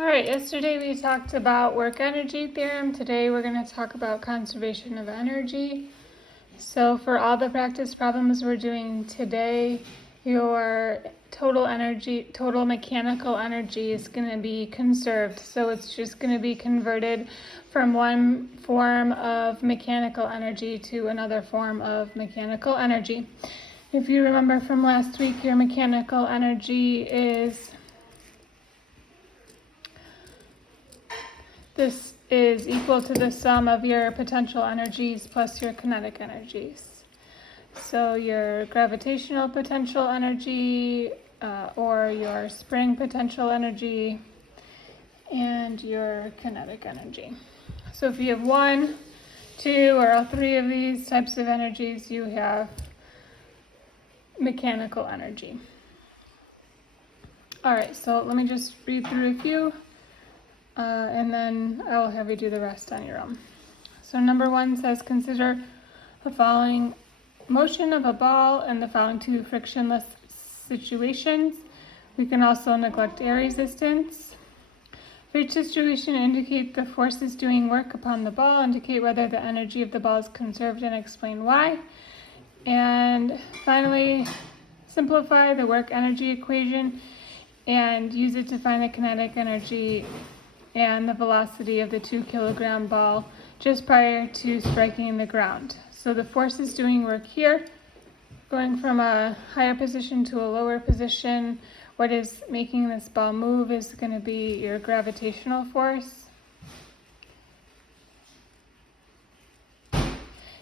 All right, yesterday we talked about work energy theorem. Today we're going to talk about conservation of energy. So for all the practice problems we're doing today, your total mechanical energy is going to be conserved. So it's just going to be converted from one form of mechanical energy to another form of mechanical energy. If you remember from last week, your mechanical energy is this is equal to the sum of your potential energies plus your kinetic energies. So your gravitational potential energy or your spring potential energy and your kinetic energy. So if you have one, two, or all three of these types of energies, you have mechanical energy. All right, so let me just read through a few. And then I will have you do the rest on your own. So number 1 says, consider the following motion of a ball in the following two frictionless situations. We can also neglect air resistance. For each situation, indicate the forces doing work upon the ball, indicate whether the energy of the ball is conserved, and explain why. And finally, simplify the work energy equation and use it to find the kinetic energy and the velocity of the 2 kilogram ball just prior to striking the ground. So the forces doing work here, going from a higher position to a lower position, what is making this ball move is going to be your gravitational force.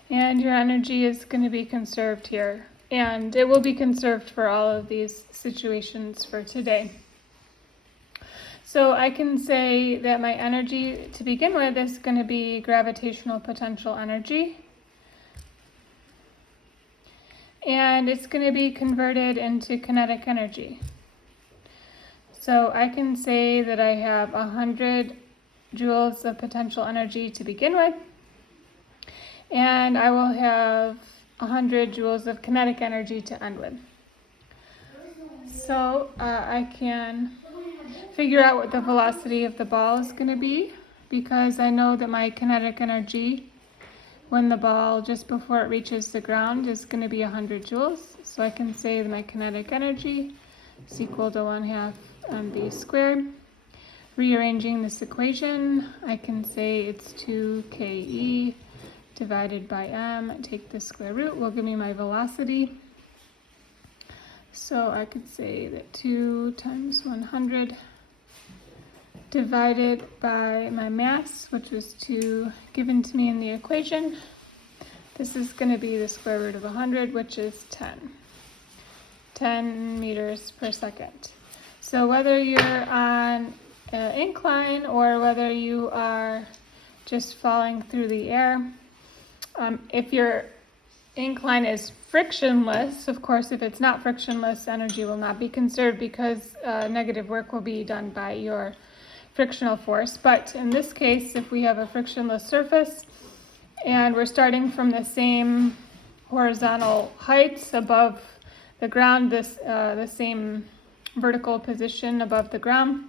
And your energy is going to be conserved here. And it will be conserved for all of these situations for today. So I can say that my energy to begin with is going to be gravitational potential energy. And it's going to be converted into kinetic energy. So I can say that I have 100 joules of potential energy to begin with. And I will have 100 joules of kinetic energy to end with. So I can figure out what the velocity of the ball is going to be, because I know that my kinetic energy when the ball just before it reaches the ground is going to be 100 joules. So I can say that my kinetic energy is equal to 1/2 mv squared. Rearranging this equation, I can say it's 2ke divided by m, take the square root, will give me my velocity. So I could say that 2 times 100 divided by my mass, which was 2 given to me in the equation. This is going to be the square root of 100, which is 10 meters per second. So whether you're on an incline or whether you are just falling through the air, if your incline is frictionless, of course, if it's not frictionless, energy will not be conserved because negative work will be done by your frictional force. But in this case, if we have a frictionless surface and we're starting from the same horizontal heights above the ground, the same vertical position above the ground,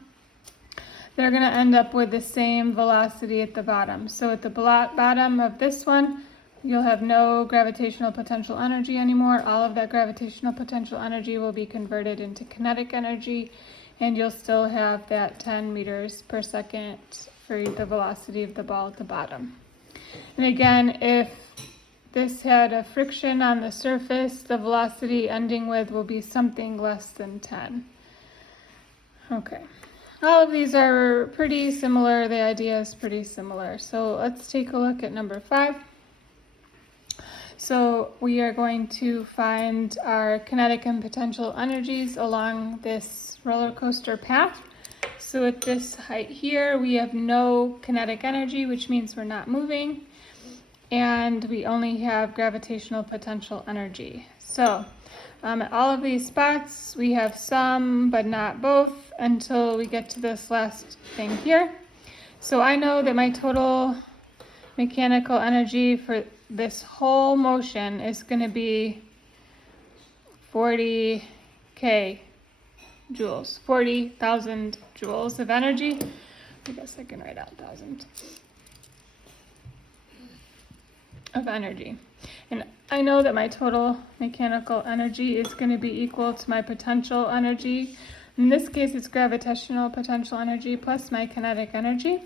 they're going to end up with the same velocity at the bottom. So at the bottom of this one, you'll have no gravitational potential energy anymore. All of that gravitational potential energy will be converted into kinetic energy, and you'll still have that 10 meters per second for the velocity of the ball at the bottom. And again, if this had a friction on the surface, the velocity ending with will be something less than 10. Okay. All of these are pretty similar. The idea is pretty similar. So let's take a look at number 5. So we are going to find our kinetic and potential energies along this roller coaster path. So at this height here, we have no kinetic energy, which means we're not moving, and we only have gravitational potential energy. So at all of these spots, we have some, but not both, until we get to this last thing here. So I know that my total mechanical energy for this whole motion is going to be 40k joules, 40,000 joules of energy. I guess I can write out 1,000 of energy. And I know that my total mechanical energy is going to be equal to my potential energy. In this case, it's gravitational potential energy plus my kinetic energy.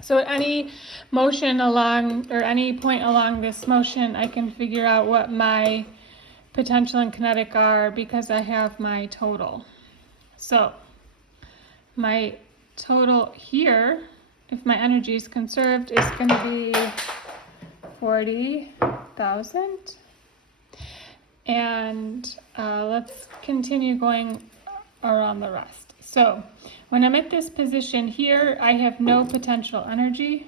So at any motion along, or any point along this motion, I can figure out what my potential and kinetic are because I have my total. So my total here, if my energy is conserved, is going to be 40,000. And let's continue going around the rest. So when I'm at this position here, I have no potential energy,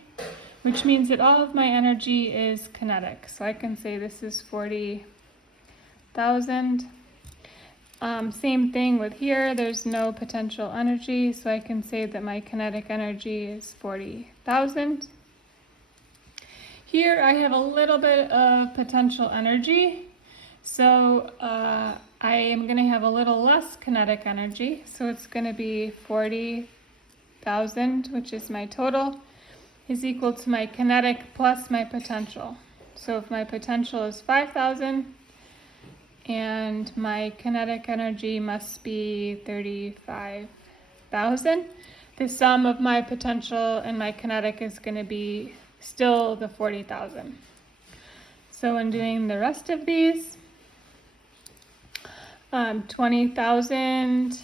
which means that all of my energy is kinetic. So I can say this is 40,000. Same thing with here, there's no potential energy, so I can say that my kinetic energy is 40,000. Here I have a little bit of potential energy, so I am going to have a little less kinetic energy, so it's going to be 40,000, which is my total, is equal to my kinetic plus my potential. So if my potential is 5,000, and my kinetic energy must be 35,000. The sum of my potential and my kinetic is going to be still the 40,000. So when doing the rest of these, 20,000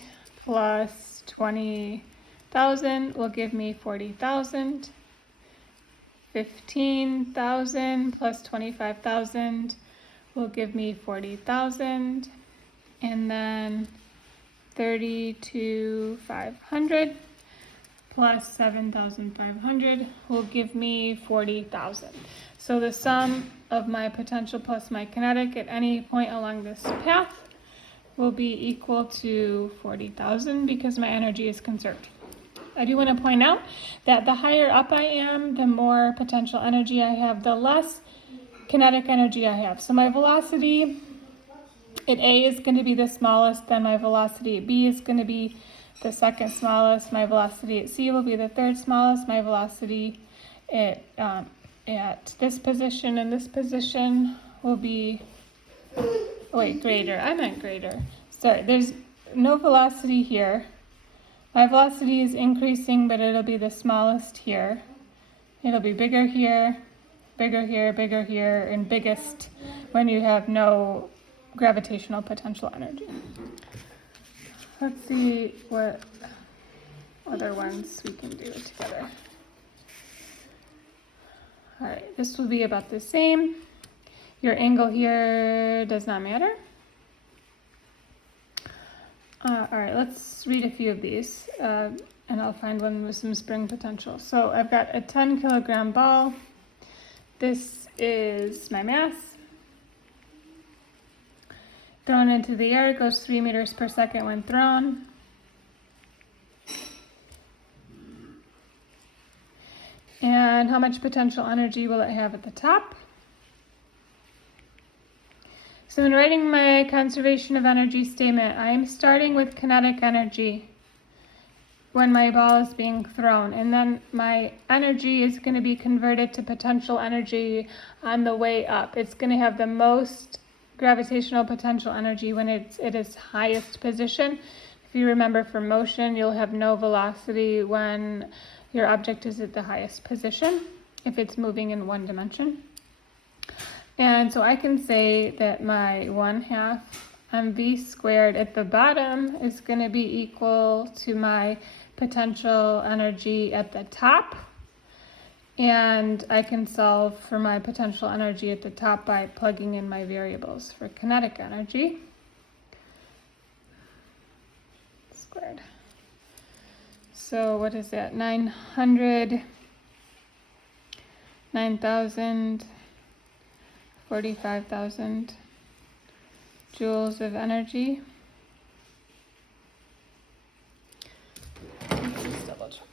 plus 20,000 will give me 40,000. 15,000 plus 25,000 will give me 40,000, and then 32,500 plus 7,500 will give me 40,000. So the sum of my potential plus my kinetic at any point along this path will be equal to 40,000 because my energy is conserved. I do want to point out that the higher up I am, the more potential energy I have, the less kinetic energy I have. So my velocity at A is going to be the smallest, then my velocity at B is going to be the second smallest, my velocity at C will be the third smallest, my velocity at this position and this position will be, greater. I meant greater. Sorry, there's no velocity here. My velocity is increasing, but it'll be the smallest here. It'll be bigger here, bigger here, bigger here, and biggest when you have no gravitational potential energy. Let's see what other ones we can do together. All right, this will be about the same. Your angle here does not matter. All right, let's read a few of these, and I'll find one with some spring potential. So I've got a 10 kilogram ball. This is my mass. Thrown into the air, it goes 3 meters per second when thrown. And how much potential energy will it have at the top? So in writing my conservation of energy statement, I am starting with kinetic energy when my ball is being thrown, and then my energy is going to be converted to potential energy on the way up. It's going to have the most gravitational potential energy when it's at its highest position. If you remember from motion, you'll have no velocity when your object is at the highest position, if it's moving in one dimension. And so I can say that my 1/2 mv squared at the bottom is going to be equal to my potential energy at the top. And I can solve for my potential energy at the top by plugging in my variables for kinetic energy. Squared. So what is that? 9,000, 45,000 joules of energy. Let's double check.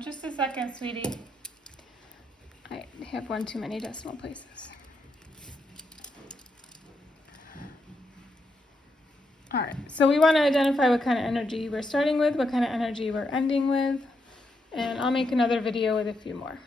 Just a second, sweetie. I have one too many decimal places. All right, so we want to identify what kind of energy we're starting with, what kind of energy we're ending with, and I'll make another video with a few more.